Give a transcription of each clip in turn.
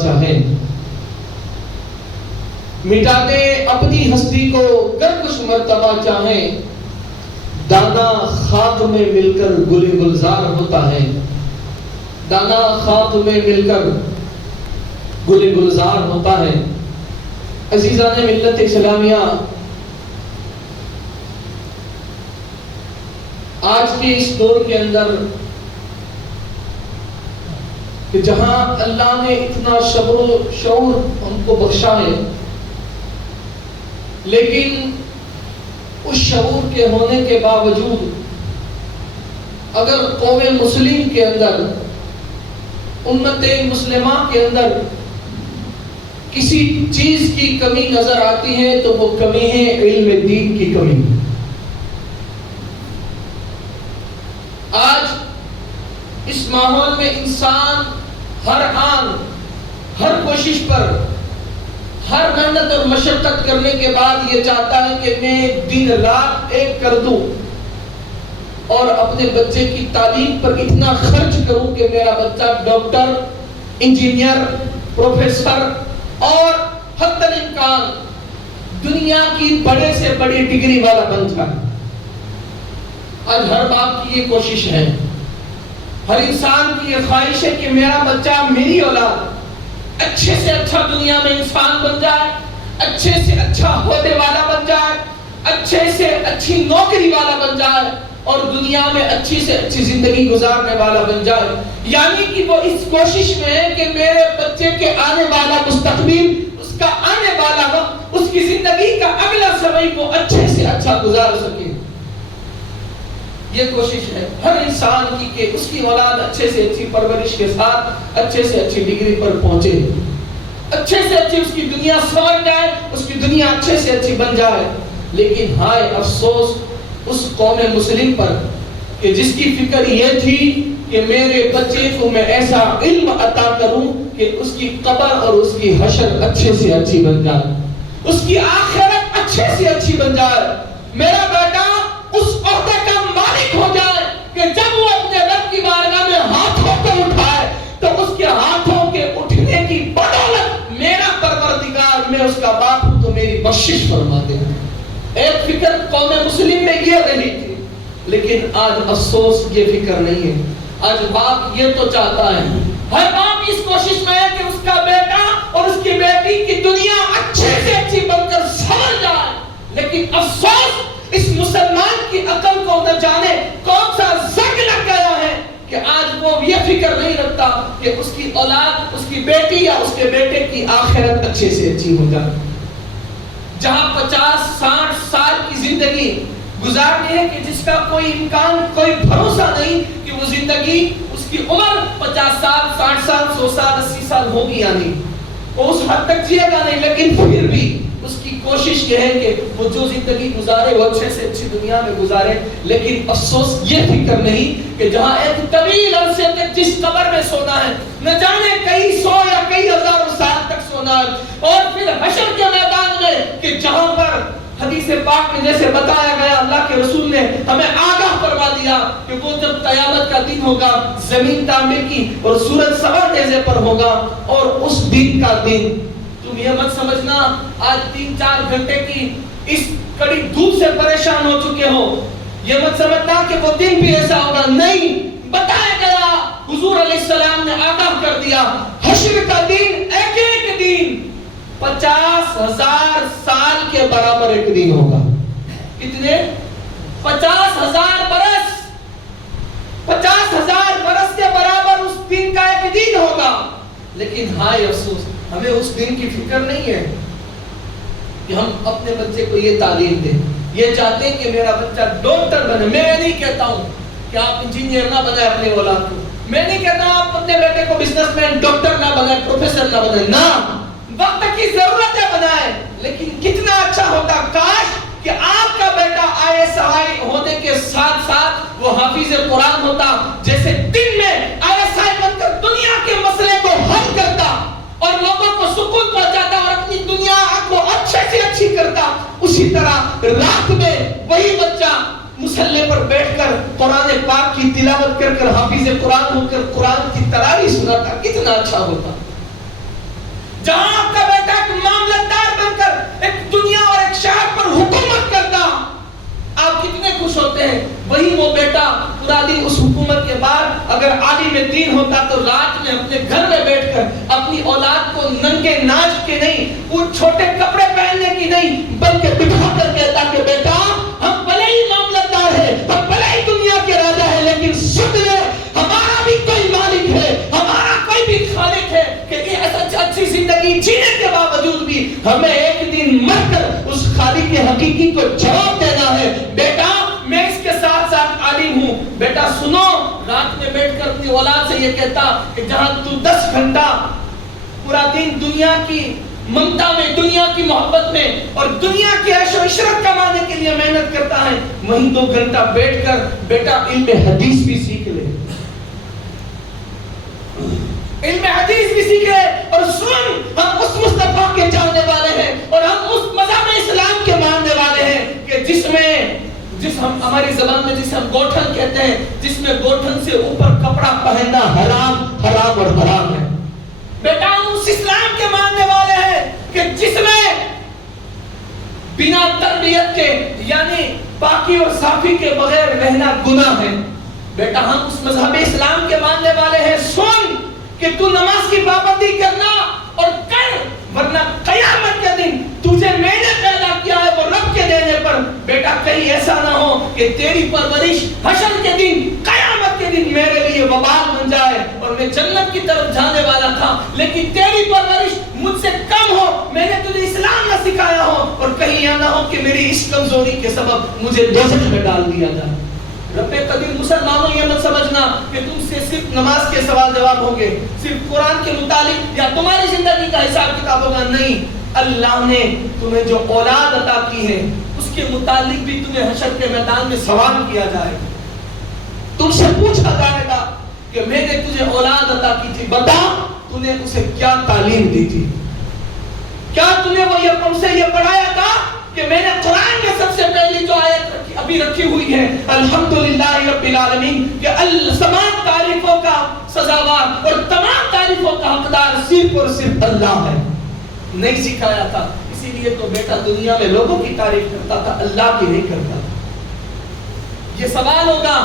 چاہیں، مٹا دے اپنی ہستی کو گر کچھ مرتبہ چاہیں، دانا خاک میں مل کر گل گلزار ہوتا ہے، دانا خاک میں مل کر گل گلزار ہوتا ہے۔ عزیزان ملت اسلامیہ، آج کے اس دور کے اندر کہ جہاں اللہ نے اتنا شعور ہم کو بخشا ہے، لیکن اس شعور کے ہونے کے باوجود اگر قوم مسلم کے اندر، امت مسلمہ کے اندر کسی چیز کی کمی نظر آتی ہے تو وہ کمی ہے علم دین کی کمی۔ آج اس ماحول میں انسان ہر آن، ہر کوشش پر، ہر محنت اور مشقت کرنے کے بعد یہ چاہتا ہے کہ میں دن رات ایک کر دوں اور اپنے بچے کی تعلیم پر اتنا خرچ کروں کہ میرا بچہ ڈاکٹر، انجینئر، پروفیسر اور حتی الامکان دنیا کی بڑے سے بڑی ڈگری والا بن جائے۔ آج ہر باپ کی یہ کوشش ہے، ہر انسان کی یہ خواہش ہے کہ میرا بچہ، میری اولاد اچھے سے اچھا دنیا میں انسان بن جائے، اچھے سے اچھا عہدے والا بن جائے، اچھے سے اچھی نوکری والا بن جائے اور دنیا میں اچھی سے اچھی زندگی گزارنے والا بن جائے۔ یعنی کہ وہ اس کوشش میں ہے کہ میرے بچے کے آنے والا مستقبل، اس کا آنے والا وقت، اس کی زندگی کا اگلا سمے وہ اچھے سے اچھا گزار سکے۔ یہ کوشش ہے ہر انسان کی کہ اس کی اولاد اچھے سے اچھی پرورش کے ساتھ اچھے سے اچھی ڈگری پر پہنچے، اچھے سے اچھی اس کی دنیا سنور جائے، اس کی دنیا اچھے سے اچھی بن جائے۔ لیکن ہائے افسوس اس قوم مسلم پر کہ جس کی فکر یہ تھی کہ میرے بچے کو میں ایسا علم عطا کروں کہ اس کی قبر اور اس کی حشر اچھے سے اچھی بن جائے، اس کی آخرت اچھے سے اچھی بن جائے، میرا بیٹا اس عہدے کا مالک ہو جائے کہ جب وہ اپنے رب کی بارگاہ میں ہاتھوں کو اٹھائے تو اس کے ہاتھوں کے اٹھنے کی بدولت میرا پروردگار، میں اس کا باپ ہوں تو میری بخشش فرما دے۔ ایک فکر قوم مسلم میں یہ رہی تھی، لیکن آج افسوس یہ فکر نہیں ہے۔ آج باپ یہ تو چاہتا ہے، ہر باپ اس کوشش میں ہے کہ اس کا بیٹا اور اس کی بیٹی کی دنیا اچھے سے اچھی بن کر سنور جائے، لیکن افسوس اس مسلمان کی عقل کو نہ جانے کون سا زنگ لگ گیا ہے کہ آج وہ یہ فکر نہیں رکھتا کہ اس کی اولاد، اس کی بیٹی یا اس کے بیٹے کی آخرت اچھے سے اچھی ہو جائے۔ جہاں 50-60 سال کی زندگی گزارنی ہے کہ جس کا کوئی امکان، کوئی بھروسہ نہیں کہ وہ زندگی، اس کی عمر 50 سال، 60 سال، 100 سال، 80 سال ہوگی یا نہیں، وہ اس حد تک جیے گا نہیں، لیکن پھر بھی اس کی کوشش یہ ہے کہ وہ جو زندگی گزارے وہ اچھے سے اچھی دنیا میں گزارے۔ لیکن افسوس یہ فکر نہیں کہ جہاں ایک طویل عرصے تک جس قبر میں سونا ہے، نہ جانے کئی سو یا کئی ہزار سال تک سونا ہے، اور پھر حشر کے میدان میں کہ جہاں پر حدیث پاک میں جیسے بتایا گیا، اللہ کے رسول نے ہمیں آگاہ فرما دیا کہ وہ جب قیامت کا دن ہوگا، زمین تانبے کی اور سورج سوا نیزے پر ہوگا، اور اس دن کا دن تم یہ مت سمجھنا آج 3-4 گھنٹے کی اس کڑی دھوپ سے پریشان ہو چکے ہو، یہ مت سمجھنا کہ وہ دن بھی ایسا ہوگا، نہیں، بتایا گیا، حضور علیہ السلام نے آگاہ کر دیا، حشر کا دن ایک دن 50,000 سال کے برابر ایک دن ہوگا۔ کتنے؟ 50,000 برس، 50,000 برس کے برابر اس دن کا ایک دن ہوگا۔ لیکن ہائے افسوس ہمیں اس دن کی فکر نہیں ہے کہ ہم اپنے بچے کو یہ تعلیم دیں۔ یہ چاہتے ہیں کہ میرا بچہ ڈاکٹر بنے۔ میں نہیں کہتا ہوں کہ آپ انجینئر نہ بنائیں اپنے اولاد کو، میں نہیں کہتا ہوں آپ اپنے بیٹے کو بزنس مین، ڈاکٹر نہ بنائیں، پروفیسر نہ بنائیں، نہ، وقت کی ضرورت ہے بنائیں، لیکن کتنا اچھا ہوتا کاش کہ آپ کا بیٹا ISI ہونے کے ساتھ ساتھ وہ حافظ قرآن ہوتا، جیسے دن میں ISI بن کر دنیا کے مسئلے کو حل کرتا اور لوگوں کو سکون پہنچاتا اور اپنی دنیا کو اچھے سے اچھی کرتا، اسی طرح رات میں وہی بچہ مصلی پر بیٹھ کر قرآن پاک کی تلاوت کر کر حافظ قرآن ہو کر قرآن کی تراویح سناتا، کتنا اچھا ہوتا۔ کرتے ہیں وہی وہ بیٹا پورا دن اس حکومت کے بعد اگر عالم دین ہوتا تو رات میں اپنے گھر میں بیٹھ کر اپنی اولاد کو ننگے ناچ کے نہیں, وہ چھوٹے کپڑے پہننے کی نہیں, بلکہ بٹھا کر کہتا کہ بیٹا ہم بھلے ہی معاملتدار ہیں, ہم بھلے ہی دنیا کے راجا ہیں, لیکن سن لے ہمارا بھی کوئی مالک ہے, ہمارا کوئی بھی خالق ہے کہ یہ اچھی زندگی جینے کے باوجود بھی ہمیں ایک دن مر کر اس خالق کے حقیقی کو جواب دینا ہے. بیٹا میں اس کے ساتھ ساتھ عالم ہوں, بیٹا سنو, رات میں بیٹھ کر اپنی اولاد سے یہ کہتا کہ جہاں تو 10 گھنٹہ پورا دن دنیا کی ممتا میں, دنیا کی محبت میں اور دنیا کی عیش و عشرت کمانے کے لیے محنت کرتا ہے, وہیں 2 گھنٹہ بیٹھ کر بیٹا علم حدیث بھی سیکھ لے, علم حدیث بھی سیکھ لے. اور سن, ہم اس مصطفیٰ کے چاہنے والے ہیں اور ہم اس مذہب اسلام کے ماننے والے ہیں کہ جس ہم ہماری زبان میں جسے ہم گوٹھن کہتے ہیں, جس میں گوٹھن سے اوپر کپڑا پہننا حرام اور حرام ہے. بیٹا ہم اس اسلام کے ماننے والے ہیں کہ جس میں بنا تربیت کے یعنی پاکی اور صافی کے بغیر رہنا گناہ ہے. بیٹا ہم اس مذہب اسلام کے ماننے والے ہیں. سن کہ تو نماز کی پابندی کرنا اور کر, ورنہ قیامت کے دن تجھے میں نے پیدا کیا ہے وہ رب کے دینے پر, بیٹا کہیں ایسا نہ ہو کہ تیری پرورش حشر کے دن, قیامت کے دن میرے لیے وبال بن جائے اور میں جنت کی طرف جانے والا تھا لیکن تیری پرورش مجھ سے کم ہو, میں نے تجھے اسلام نہ سکھایا ہو, اور کہیں یہ نہ ہو کہ میری اس کمزوری کے سبب مجھے دوزخ میں ڈال دیا جائے. رب قدیر مسلمانوں یہ مت سمجھنا کہ تم سے صرف نماز کے سوال جواب ہوں گے, صرف قرآن کے متعلق یا تمہاری زندگی کا حساب کتاب ہوگا. نہیں, اللہ نے تمہیں جو اولاد عطا کی ہے اس کے متعلق بھی تمہیں حشر کے میدان میں سوال کیا جائے گا. تم سے پوچھا جائے گا کہ میں نے تجھے اولاد عطا کی تھی, بتا تو نے اسے کیا تعلیم دی تھی, کیا تم نے وہ یہ سے یہ پڑھایا تھا کہ میں نے قرآن میں سب سے پہلی جو آیت ابھی رکھی ہوئی ہے الحمدللہ رب العالمین کہ تمام تعریفوں کا سزاوار اور تمام تعریفوں کا حقدار صرف اور صرف اللہ ہے, نہیں سکھایا تھا. اسی لیے تو بیٹا دنیا میں لوگوں کی تعریف کرتا تھا, اللہ کی نہیں کرتا. یہ سوال ہوگا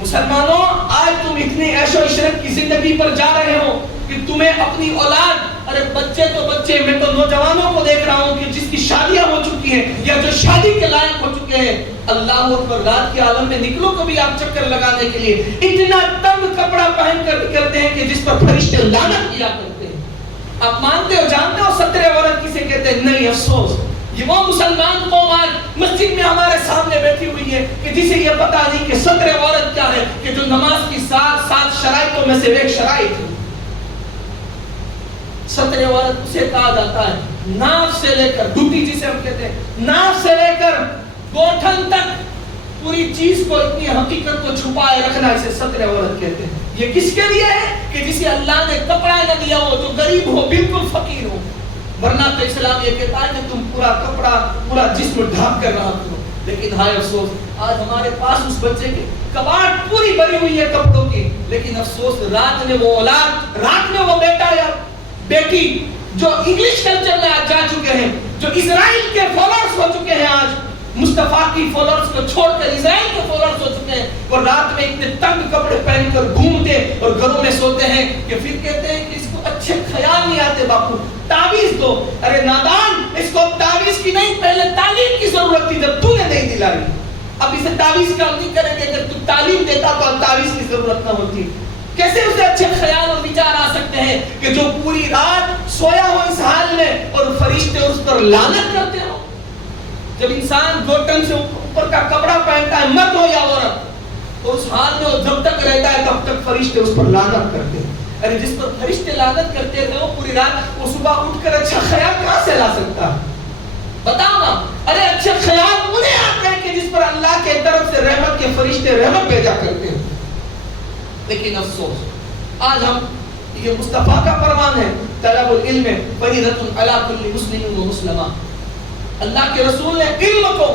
مسلمانوں, آج تم اتنی عیش و عشرت کی زندگی پر جا رہے ہو کہ تمہیں اپنی اولاد, ارے بچے تو بچے, میں تو نوجوانوں کو دیکھ رہا ہوں کہ جس کی شادیاں ہو چکی ہیں یا جو شادی کے لائق ہو چکے ہیں, اللہ اکبر, رات کے عالم میں نکلو کبھی آپ چکر لگانے کے لیے, اتنا تنگ کپڑا پہن کر نکلتے ہیں کہ جس پر فرشتے لعنت کیا کرتے ہیں. آپ مانتے ہو, جانتے ہو سترے عورت کسے کہتے ہیں؟ نہیں, افسوس, یہ وہ مسلمان قوم آج مسجد میں ہمارے سامنے بیٹھی ہوئی ہے کہ جسے یہ پتا نہیں کہ سترے عورت کیا ہے, کہ جو نماز کی 7 شرائطوں میں سے ایک شرائط ہے. سترے عورت اسے کہا جاتا ہے ناف سے لے کر ڈوٹی جسے ہم کہتے ہیں, ناف سے لے کر گوٹھن تک پوری چیز کو, اتنی حقیقت کو چھپائے رکھنا, اسے سترے عورت کہتے ہیں. یہ کس کے لیے ہے کہ جسے اللہ نے کپڑا نہ دیا ہو, جو غریب ہو, بالکل فقیر ہو, ورنہ تو اسلام یہ کہتا ہے کہ تم پورا کپڑا پورا جسم ڈھانپ کر رہا کرو. لیکن ہائے افسوس, آج ہمارے پاس اس بچے کی کباڑ پوری بھری ہوئی ہے کپڑوں کی, لیکن افسوس رات میں وہ اولاد, رات میں وہ بیٹا یا بیٹی جو انگلش کلچر میں آج جا چکے ہیں, جو اسرائیل کے فالوورز ہو چکے ہیں, آج مصطفیٰ کی فالوورز کو چھوڑ کر اسرائیل کے فالوورز ہو چکے ہیں, اور رات میں اتنے تنگ کپڑے پہن کر گھومتے اور گھروں میں سوتے ہیں کہ پھر کہتے ہیں کہ اس کو اچھے خیال نہیں آتے, باپو تعویذ دو. ارے نادان, اس کو تعویذ کی نہیں, پہلے تعلیم کی ضرورت تھی جب تو نے نہیں دلائی. اب اسے تعویذ کام نہیں کریں گے, اگر تو تعلیم دیتا تو اب تعویذ کی ضرورت نہ ہوتی. کیسے اسے اچھے خیال اور وچار آ سکتے ہیں کہ جو پوری رات سویا ہو اس حال میں اور فرشتے اس پر لعنت کرتے ہو. جب انسان گھٹن سے اوپر کا کپڑا پہنتا ہے, مرد ہو یا عورت, تو اس حال میں وہ جب تک رہتا ہے تب تک فرشتے اس پر لعنت کرتے ہیں. ارے جس پر فرشتے لعنت کرتے رہے ہو پوری رات, وہ صبح اٹھ کر اچھا خیال کہاں سے لا سکتا ہے؟ بتاؤ نا. ارے اچھے خیال انہیں آتے ہیں کہ جس پر اللہ کے طرف سے رحمت کے فرشتے رحمت بھیجا کرتے ہیں. لیکن افسوس, آج ہم, یہ مصطفیٰ کا فرمان ہے طلب العلم فریضۃ علی کل مسلم و مسلمہ. اللہ کے رسول نے علم کو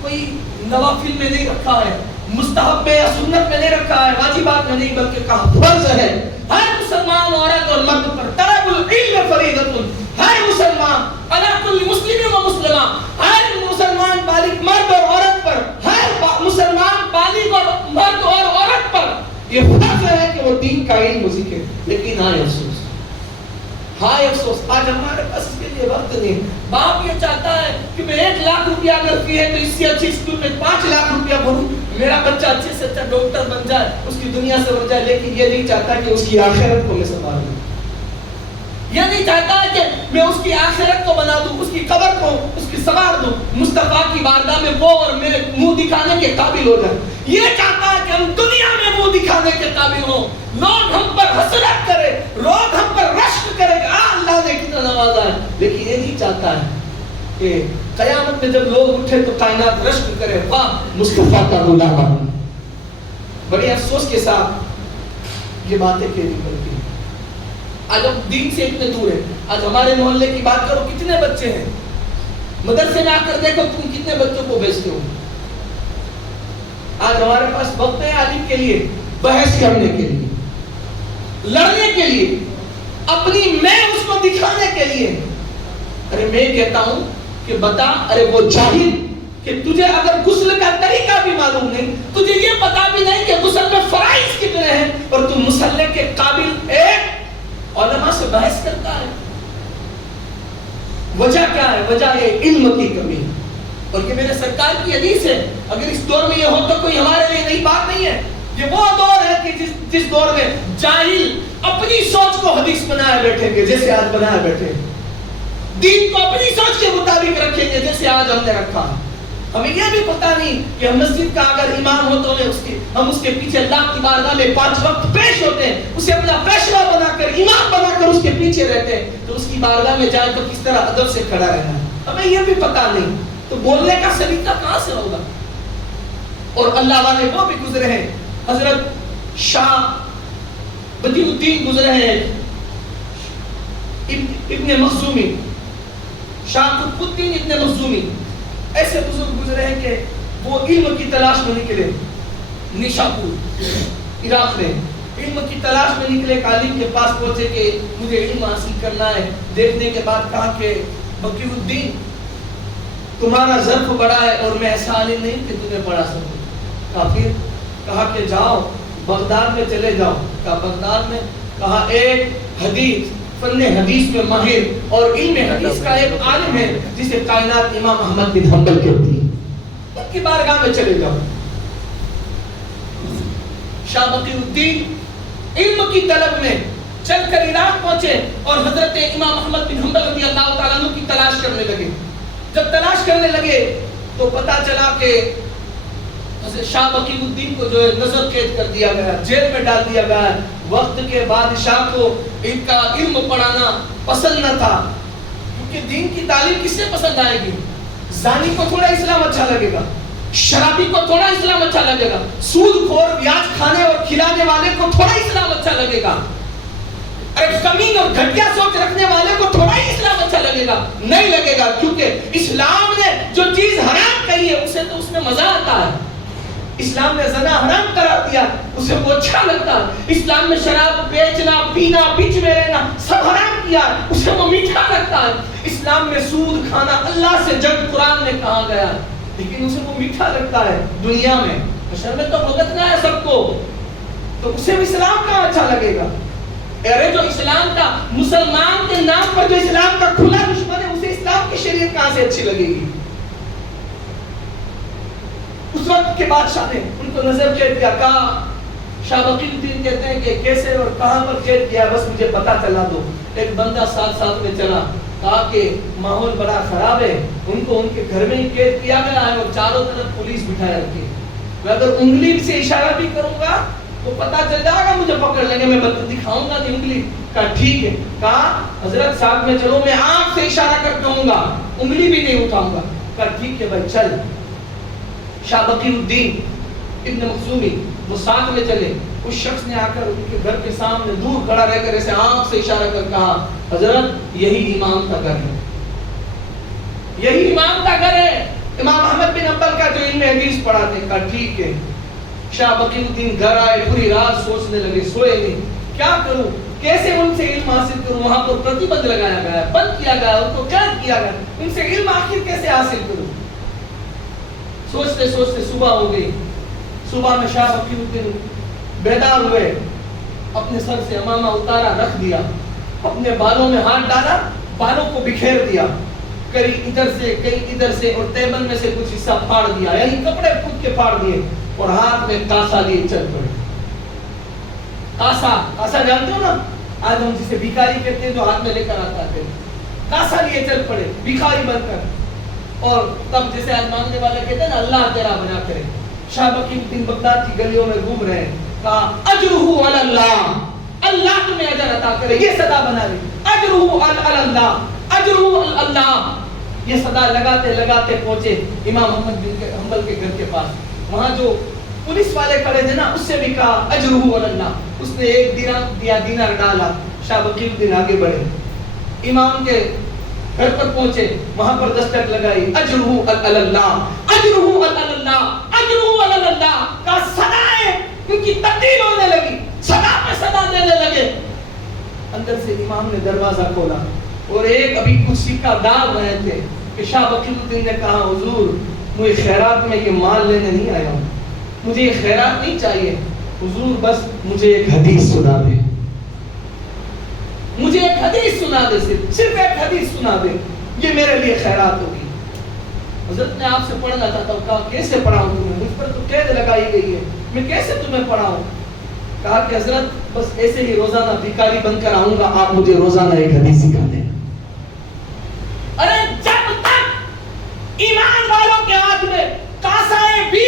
کوئی نوافل میں نہیں رکھا ہے, مستحب میں یا سنت میں نہیں رکھا ہے, واجبات میں نہیں, بلکہ کہا فرض ہے ہر مسلمان عورت اور مرد پر. طلب العلم فریضۃ, ہر مسلمان علی کل مسلم و مسلمہ, ہر مسلمان بالغ نئی موسیقی. لیکن ہائے افسوس، ہائے افسوس، آج ہمارے پاس اس کے لیے وقت نہیں. باپ یہ چاہتا ہے کہ میں 1 لاکھ روپیہ اگر فی ہے تو اس سے اچھی اسکول میں 5 لاکھ روپیہ بھروں، میرا بچہ اچھے سے اچھا ڈاکٹر بن جائے، اس کی دنیا سے بن جائے. لیکن یہ نہیں چاہتا کہ اس کی آخرت کو میں سنبھال لوں. یہ نہیں چاہتا ہے کہ میں اس کی آخرت کو بنا دوں، اس کی قبر کو اس کی سنوار دوں، مصطفیٰ کی بارگاہ میں وہ اور میں منہ دکھانے کے قابل ہو جائیں. یہ چاہتا ہے کہ ہم دنیا میں منہ دکھانے کے قابل ہوں، لوگ ہم پر حسرت کرے، لوگ ہم پر رشک کرے کہ اللہ نے کتنا نوازا ہے. لیکن یہ نہیں چاہتا ہے کہ قیامت میں جب لوگ اٹھے تو کائنات رشک کرے، واہ مصطفیٰ کا غلام ہوں. بڑے افسوس کے ساتھ یہ باتیں کہنی پڑتی ہیں. آج ہم دین سے اتنے دور ہیں. آج ہمارے محلے کی بات کرو، کتنے بچے ہیں مدرسے میں آ کر دیکھو تم کتنے بچوں کو بھیجتے ہو. آج ہمارے پاس وقت ہے عالم کے لیے بحث کرنے کے لیے، لڑنے کے لیے، اپنی میں اس کو دکھانے کے لیے. ارے میں کہتا ہوں کہ بتا، ارے وہ جاہل کہ تجھے اگر غسل کا طریقہ بھی معلوم نہیں، تجھے یہ پتا بھی نہیں کہ غسل میں فرائض کتنے ہیں، اور تم مصلی کے قابل ایک علماء سے بحث کرتا ہے. وجہ کیا ہے؟ وجہ ہے علم کی کمی. اور یہ میرے سرکار کی حدیث ہے. اگر اس دور میں یہ ہو تو کوئی ہمارے لیے نئی بات نہیں ہے. یہ وہ دور ہے کہ جس دور میں جاہل اپنی سوچ کو حدیث بنائے بیٹھیں گے جیسے آج بنائے بیٹھے ہیں، دین کو اپنی سوچ کے مطابق رکھیں گے جیسے آج ہم نے رکھا. ہمیں یہ بھی پتا نہیں کہ ہم مسجد کا اگر امام ہو تو ہم اس کے پیچھے اللہ کی بارگاہ میں 5 وقت پیش ہوتے ہیں، اسے اپنا فیصلہ بنا کر امام بنا کر اس کے پیچھے رہتے ہیں. تو اس کی بارگاہ میں جائے تو کس طرح ادب سے کھڑا رہنا ہے ہمیں یہ بھی پتا نہیں. تو بولنے کا سلیقہ کہاں سے ہوگا؟ اور اللہ والے وہ بھی گزرے ہیں. حضرت شاہ بدیع الدین گزرے ہیں، ابن مخزومی، شاہ قطب الدین ابن مخزومی. ایسے بزرگ گزرے ہیں کہ وہ علم کی تلاش میں نکلے نیشاپور عراق میں. علم کی تلاش میں نکلے، ایک عالم کے پاس پہنچے کہ مجھے علم حاصل کرنا ہے. دیکھنے کے بعد کہا کہ بدیع الدین تمہارا ظرف بڑا ہے اور میں ایسا عالم نہیں کہ تمہیں پڑھا سکوں. پھر کہا کہ جاؤ بغداد میں چلے جاؤ. کہا بغداد میں؟ کہا ایک حدیث فن حدیث میں ماہر اور علم حدیث کا ایک عالم ہے جسے کائنات امام احمد بن حنبل کہتی ہیں، ان کی بارگاہ میں چلے جاؤ. شاہ بدیع الدین علم کی طلب میں چل کر عراق پہنچے اور حضرت امام احمد بن حنبل رضی اللہ تعالیٰ عنہ کی تلاش کرنے لگے. جب تلاش کرنے لگے تو پتا چلا کہ شاہ بدیع الدین کو جو ہے نظر قید کر دیا گیا، جیل میں ڈال دیا گیا. وقت کے بادشاہ کو ان کا علم پڑھانا پسند نہ تھا، کیونکہ دین کی تعلیم کس سے پسند آئے گی؟ زانی کو تھوڑا اسلام اچھا لگے گا، شرابی کو تھوڑا اسلام اچھا لگے گا، سود خور بیاج کھانے اور کھلانے والے کو تھوڑا اسلام اچھا لگے گا، ارے کمین اور گھٹیا سوچ رکھنے والے کو تھوڑا ہی اسلام اچھا لگے گا؟ نہیں لگے گا، کیونکہ اسلام نے جو چیز حرام کہی ہے اسے تو اس میں مزہ آتا ہے. اسلام نے زنا حرام قرار دیا، اسے وہ اچھا لگتا ہے. اسلام میں شراب بیچنا پینا بیچ میں رہنا سب حرام کیا، اسے وہ میٹھا لگتا ہے. اسلام میں سود کھانا اللہ سے جنگ قرآن میں کہا گیا، لیکن اسے وہ میٹھا لگتا ہے. دنیا میں حشر میں تو بھگتنا ہے سب کو، تو اسے اسلام کہاں اچھا لگے گا؟ ارے جو اسلام کا مسلمان کے نام پر جو اسلام کا کھلا دشمن ہے اسے اسلام کی شریعت کہاں سے اچھی لگے گی؟ اس وقت کے بادشاہ نے ان کو نظر قید کیا. کہا شاہ بدیع الدین کہتے ہیں کہ کیسے اور کہاں پر قید کیا، بس مجھے پتہ چلا دو. ایک بندہ ساتھ میں چلا، کہا کہ ماحول بڑا خراب ہے، ان کو ان کے گھر میں ہی قید کیا گیا ہے اور چاروں طرف پولیس بٹھائے رکھی. میں اگر انگلی سے اشارہ بھی کروں گا تو پتہ چل جائے گا، مجھے پکڑ لیں گے، میں دکھاؤں گا کہ انگلی. کہا ٹھیک ہے. کہا حضرت ساتھ میں چلو، میں آنکھ سے اشارہ کر کہوں گا، انگلی بھی نہیں اٹھاؤں گا. کہا ٹھیک ہے بھائی چل. شاہ بدیع الدین ابن مخزومی وہ ساتھ میں چلے. اس شخص نے آ کر ان کے گھر کے سامنے دور کھڑا رہ کر ایسے آنکھ سے اشارہ کر کہا حضرت یہی امام کا گھر ہے، یہی امام کا گھر ہے، امام احمد بن حنبل کا جو علم حدیث پڑھاتے. کہا ٹھیک ہے. شاہ بدیع الدین گھر آئے، پوری رات سوچنے لگے، سوئے نہیں. کیا کروں، کیسے ان سے علم حاصل کروں؟ وہاں پر پرتیبندھ لگایا گیا ہے، بند کیا گیا، ان کو قید کیا گیا، ان سے علم آخر کیسے حاصل کروں؟ سوچتے صبح ہو گئی. صبح میں شاہ بدیع الدین بیدار ہوئے، اپنے سر سے امامہ اتارا, رکھ دیا, اپنے بالوں میں ہاتھ ڈالا, بالوں کو بکھیر دیا, کئی ادھر سے کئی ادھر سے, اور تیبن میں سے کچھ حصہ پھاڑ دیا, یعنی کپڑے خود کے پھاڑ دیے, اور ہاتھ میں کاسا لیے چل پڑے. کاسا جانتے ہو نا, آج ہم جسے بھکاری کہتے ہیں, جو ہاتھ میں لے کر آتا ہے, کاسا لیے چل پڑے بھکاری بن کر. اور تب جیسے آج مانگنے والے کہتے ہیں نا, اللہ تیرا بنا کرے. شاہ بقی الدین بغداد کی گلیوں میں گھوم رہے ہیں, کہا اجرہ علی اللہ, اللہ تمہیں اجر عطا کرے. یہ صدا بنا لی, اجرہ علی اللہ, اجرہ علی اللہ. یہ صدا لگاتے لگاتے پہنچے امام محمد بن حنبل کے گھر کے پاس. وہاں جو پولیس والے کھڑے تھے نا, اس سے بھی کہا اجرہ علی اللہ. اس نے ایک دینار ڈالا. شاہ بقی الدین آگے بڑھے, امام کے گھر پر پہنچے, وہاں پر دستک لگائی, اجرہ علی اللہ, اجرہ علی اللہ, اجرہ علی اللہ. کا صدایں ان کی تبدیل ہونے لگی, صدا پہ صدا دینے لگے. اندر سے امام نے دروازہ کھولا, اور ایک ابھی کچھ سکہ داغ رہے تھے, کہ شاہ بقی الدین نے کہا, حضور مجھے خیرات میں یہ مال لینے نہیں آیا ہوں, مجھے یہ خیرات نہیں چاہیے, حضور بس مجھے ایک حدیث سنا دے, مجھے ایک حدیث سنا دے, صرف ایک حدیث سنا دے, یہ میرے لیے خیرات ہوگی. حضرت نے آپ سے پڑھنا چاہتا ہوں. کہا کیسے پڑھاؤں تمہیں, مجھ پر تو قید لگائی گئی ہے, میں کیسے تمہیں پڑھاؤں. کہا کہ حضرت بس ایسے ہی روزانہ بھکاری بن کر آؤں گا, آپ مجھے روزانہ ایک حدیث سکھا دیں. ارے جب تک ایمان والوں کے ہاتھ میں کاسائے بھی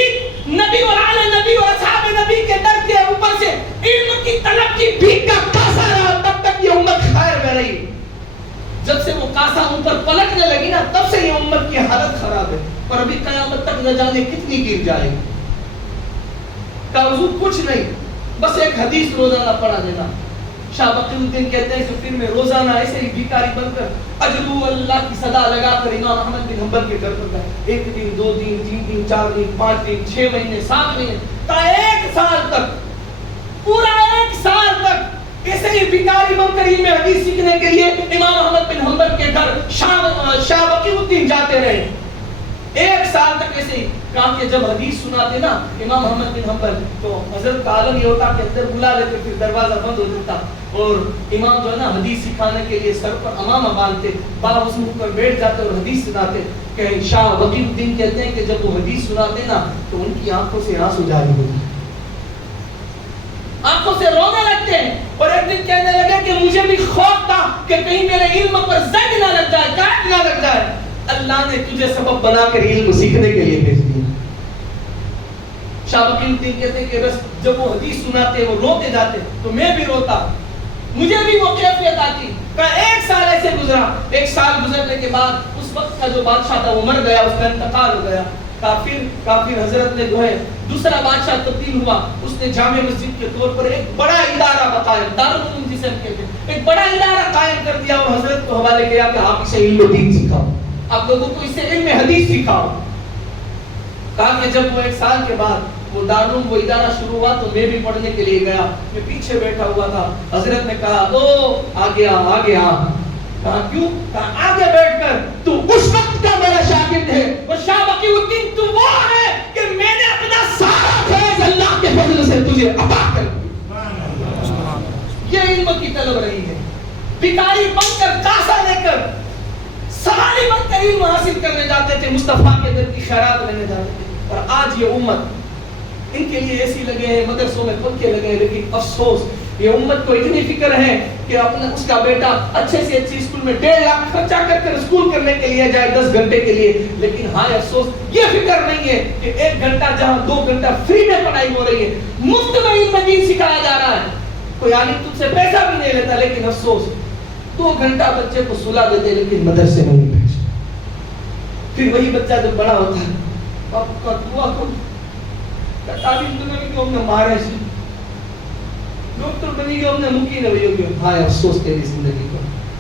نبی اور آل نبی اور اصحاب نبی کے در کے اوپر سے علم کی طلب کی بھیک کا کاسا رہا, تب تک یہ امت خیر میں رہی. جب سے وہ کاسا ان پر پلٹنے لگی نا, تب سے یہ امت کی حالت خراب ہے, اور ابھی قیامت تک نہ جانے کتنی گر جائے گی. کا حضور کچھ نہیں, بس ایک حدیث روزانہ پڑھا دینا. شاہ بقی الدین کہتے ہیں کہ پھر میں روزانہ ایسے ہی بھکاری بن کر اجرہ اللہ کی صدا لگا کر امام احمد بن حنبل کے گھر پر گئے. 1 دن 2 دن 3 دن 4 دن 5 دن 6 مہینے 7 مہینے تا 1 سال تک, پورا 1 سال تک ایسے ہی بھکاری بن کر علم حدیث سیکھنے کے لیے امام احمد بن حنبل کے گھر شاہ بقی الدین جاتے رہے. 1 سال تک ایسے ہی. کہا کہ جب حدیث سناتے نا امام محمد بن حنبل, تو حضرت کا عالم یہ ہوتا کہ اندر بلا لیتے, پھر دروازہ بند ہو جاتا, اور امام جو ہے نا حدیث سکھانے کے لیے سر پر امامہ باندھتے, باوضو ہو کر بیٹھ جاتے اور حدیث سناتے. کہ شاہ بقی الدین کہتے ہیں کہ جب وہ حدیث سناتے نا, تو ان کی آنکھوں سے آنسو جاری ہوتے, آنکھوں سے رونے لگتے ہیں. اور ایک دن کہنے لگے کہ مجھے بھی خوف تھا کہ کہیں میرے علم پر زنگ نہ لگ جائے, کاٹ نہ لگ جائے. اللہ نے تجھے سبب بنا کر علم سیکھنے کے لیے بھیج دیا. شاہ بقی الدین کہتے ہیں کہ بس جب وہ حدیث سناتے وہ روتے جاتے, تو میں بھی روتا, مجھے بھی وہ کیفیت آتی. کہ 1 سال ایسے گزرا. 1 سال گزرنے کے بعد اس وقت کا جو بادشاہ تھا وہ مر گیا, اس کا انتقال ہو گیا. کافر حضرت نے جو ہے دوسرا بادشاہ تبدیل ہوا, اس نے جامع مسجد کے طور پر ایک بڑا ادارہ بتایا, دارالعلوم جسے ہم کہتے ہیں, ایک بڑا ادارہ قائم کر دیا, اور حضرت کو حوالے کیا کہ آپ اسے علم دین سکھاؤ, آپ لوگوں کو اس سے علم حدیث سکھاؤ. کہا کہ جب وہ 1 سال کے بعد وہ دارالعلوم وہ ادارہ شروع ہوا, تو میں بھی پڑھنے کے لیے گیا. میں پیچھے بیٹھا ہوا تھا. حضرت نے کہا او آگے آ, آگے آ. کہا کیوں؟ کہا آگے بیٹھ کر تو اس وقت کا میرا شاگرد ہے, اور شاہ بقی الدین تو وہ ہے کہ میں نے اپنا سارا فیض اللہ کے فضل سے تجھے عطا کر دیا. یہ علم کی طلب رہی ہے. بھکاری بن کر کاسا لے کر سواری بن کر علم حاصل کرنے جاتے تھے, مصطفیٰ کے در کی خیرات لینے جاتے تھے. اور آج یہ امت, ان کے لیے ایسی لگے ہیں, مدرسوں میں پنکھے لگے ہیں, لیکن افسوس یہ امت کو اتنی فکر ہے کہ اپنا اس کا بیٹا اچھے سے اچھی اسکول میں 1.5 لاکھ خرچہ کر کر اسکول کرنے کے لیے جائے 10 گھنٹے کے لیے. لیکن ہاں افسوس یہ فکر نہیں ہے کہ 1 گھنٹہ جہاں 2 گھنٹہ فری میں پڑھائی ہو رہی ہے, مفت میں علم دین سکھایا جا رہا ہے, کوئی عالم تم سے پیسہ بھی نہیں لیتا, لیکن افسوس 2 گھنٹہ بچے کو سلا دیتے لیکن مدرسے میں نہیں بھیجتے. پھر وہی بچہ جب بڑا ہوتا ہے, باپ کا دعا کرو, تعلیم تو نہیں کہ ہم نے مارے سے, ڈاکٹر بنی گئے ہم نے مکی نہ ہوئی. ہائے افسوس تیری زندگی کو,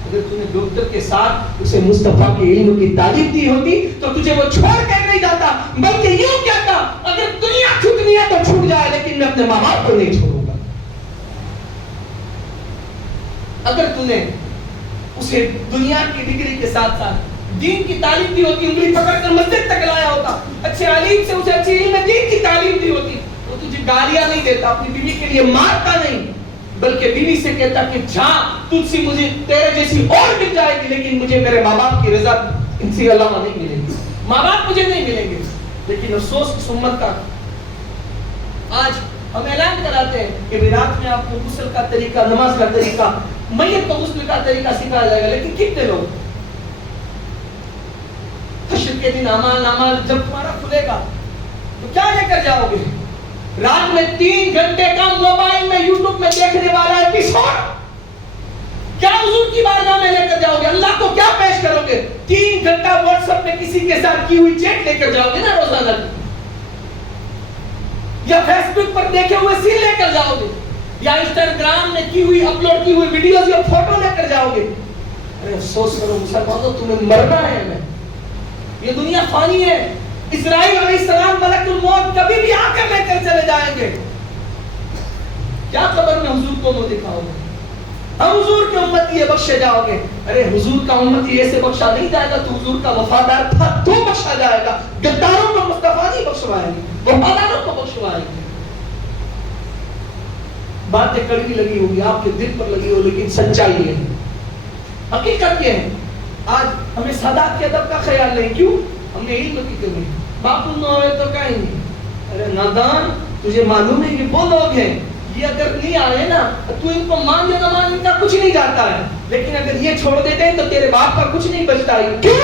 اگر تم نے ڈاکٹر کے ساتھ اسے مصطفیٰ کے علم کی تعلیم دی ہوتی تو تجھے وہ چھوڑ کر نہیں جاتا, بلکہ یوں کہتا اگر دنیا چھوٹنی ہے تو چھوٹ جائے, لیکن میں اپنے ماں باپ کو نہیں چھوڑوں گا. اگر تم نے اسے دنیا کی ڈگری کے ساتھ ساتھ دین کی تعلیم دی ہوتی, انگلی پکڑ کر مسجد تک لایا ہوتا, اچھے عالم سے اسے اچھی علم دین کی تعلیم دی ہوتی, تو تجھے گالیاں نہیں دیتا, اپنی بیوی کے لیے مارتا نہیں, بلکہ بیوی سے کہتا کہ جا تجھ سے مجھے تیرے جیسی اور مل جائے گی، لیکن مجھے میرے ماں باپ کی رضا ان سے علاوہ نہیں ملے گی، ماں باپ مجھے نہیں ملیں گے۔ لیکن افسوس اس امت کا، آج ہم اعلان کراتے ہیں کہ رات میں آپ کو غسل کا طریقہ، نماز کا طریقہ، میت کو غسل کا طریقہ سکھایا جائے گا، لیکن کتنے لوگ؟ حشر کے دن اعمال جب تمہارا کھلے گا تو کیا لے کر جاؤ گے؟ رات میں 3 گھنٹے کا موبائل میں یوٹیوب میں دیکھنے والا ایپیسوڈ کیا حضور کی بارگاہ میں لے کر جاؤ گے؟ اللہ کو کیا پیش کرو گے؟ 3 گھنٹہ واٹس ایپ میں کسی کے ساتھ کی ہوئی چیٹ لے کر جاؤ گے نا روزانہ، یا فیس بک پر دیکھے ہوئے سین لے کر جاؤ گے، یا انسٹاگرام میں کی ہوئی اپلوڈ کی ہوئی ویڈیوز یا فوٹو لے کر جاؤ گے؟ ارے افسوس کرو مسلمانوں، تمہیں مرنا ہے، ہمیں یہ دنیا فانی ہے۔ اسرائیل علیہ السلام ملک الموت کبھی بھی آ کر لے کر چلے جائیں گے، کیا قبر میں حضور کو منہ دکھاؤ گے؟ ہم حضور کی امتی بخشے جاؤ گے؟ ارے حضور کا امتی ایسے بخشا نہیں جائے گا، تو حضور کا وفادار تھا تو بخشا جائے گا۔ غداروں کو مصطفیٰ نہیں بخشوائے گی، وفاداروں کو بخشوائے گی۔ باتیں کڑوی لگی ہوگی، آپ کے دل پر لگی ہو، لیکن سچائی ہے، حقیقت یہ ہے۔ آج ہمیں سادات کے ادب کا خیال نہیں، کیوں؟ ہم نے علم کی کمی، باپ نہ ہوئے تو کہیں نہیں۔ ارے نادان، تجھے معلوم ہے یہ وہ لوگ ہیں، یہ اگر نہیں آئے نا تو ان کو مان یا نہ مان، ان کا کچھ نہیں جاتا ہے، لیکن اگر یہ چھوڑ دیتے ہیں تو تیرے باپ کا کچھ نہیں بچتا ہے۔ کیوں؟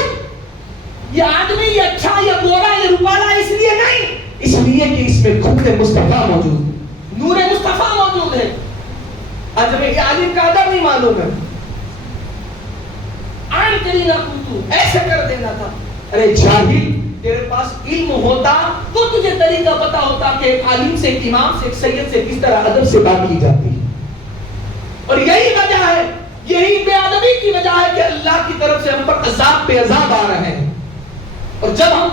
یہ آدمی یہ اچھا یا گورا یا روپالا اس لیے نہیں، اس لیے کہ اس میں خود مصطفیٰ موجود ہے، نور مصطفیٰ موجود ہے۔ آج ہمیں یہ عالم کا ادب نہیں معلوم ہے، آن کری نہ کتو ایسے کر دینا تھا۔ ارے جاہل، تیرے پاس علم ہوتا تو تجھے طریقہ پتا ہوتا کہ ایک عالم سے، ایک امام سے، ایک سید سے کس طرح ادب سے بات کی جاتی ہے۔ اور یہی وجہ ہے، یہی بے ادبی کی وجہ ہے کہ اللہ کی طرف سے ہم پر عذاب پہ عذاب آ رہے ہیں۔ اور جب ہم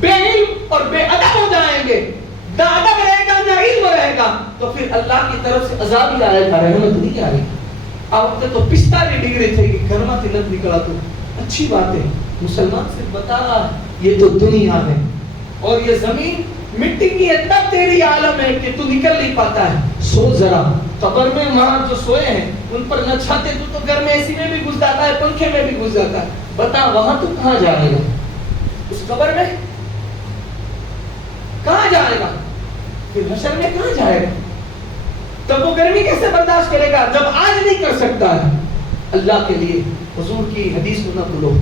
بے علم اور بے ادب ہو جائیں گے، نہ ادب رہے گا نہ علم رہے گا، تو پھر اللہ کی طرف سے عذاب ہی آئے گا، رحمت نہیں آئے گی۔ اب تو پستہ بھی ڈگری تھے کہ گھر میں تلت نکلا تو اچھی بات ہے، مسلمان سے بتا رہا یہ تو دنیا ہے اور یہ زمین مٹی کی ہے، تب تیری عالم ہے کہ تو نکل نہیں پاتا ہے۔ سو ذرا قبر میں وہاں جو سوئے ہیں ان پر نہ چھاتے، تو گھر میں اسی میں بھی گھس جاتا ہے، پنکھے میں بھی گھس جاتا ہے، بتا وہاں تو کہاں جائے گا؟ اس قبر میں کہاں جائے گا؟ پھر حشر میں کہاں جائے گا؟ تب وہ گرمی کیسے برداشت کرے گا جب آج نہیں کر سکتا ہے؟ اللہ کے لیے حضور کی حدیث کو نہ بھولو،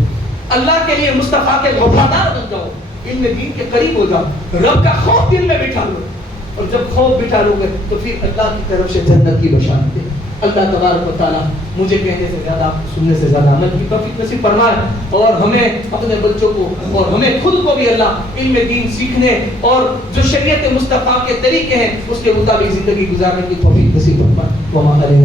اللہ کے لیے مصطفیٰ کے وفادار بن جاؤ، علم دین کے قریب ہو جاؤ، رب کا خوف دل میں بٹھا لو، اور جب خوف بٹھا لو گے تو پھر اللہ کی طرف سے جنت کی بشارت ہے۔ اللہ تبارک و تعالیٰ مجھے کہنے سے زیادہ، آپ کو سننے سے زیادہ عمل کی توفیق نصیب فرمائے، اور ہمیں اپنے بچوں کو اور ہمیں خود کو بھی اللہ علم دین سیکھنے اور جو شریعت مصطفیٰ کے طریقے ہیں اس کے مطابق زندگی گزارنے کی توفیق نصیب فرمائے۔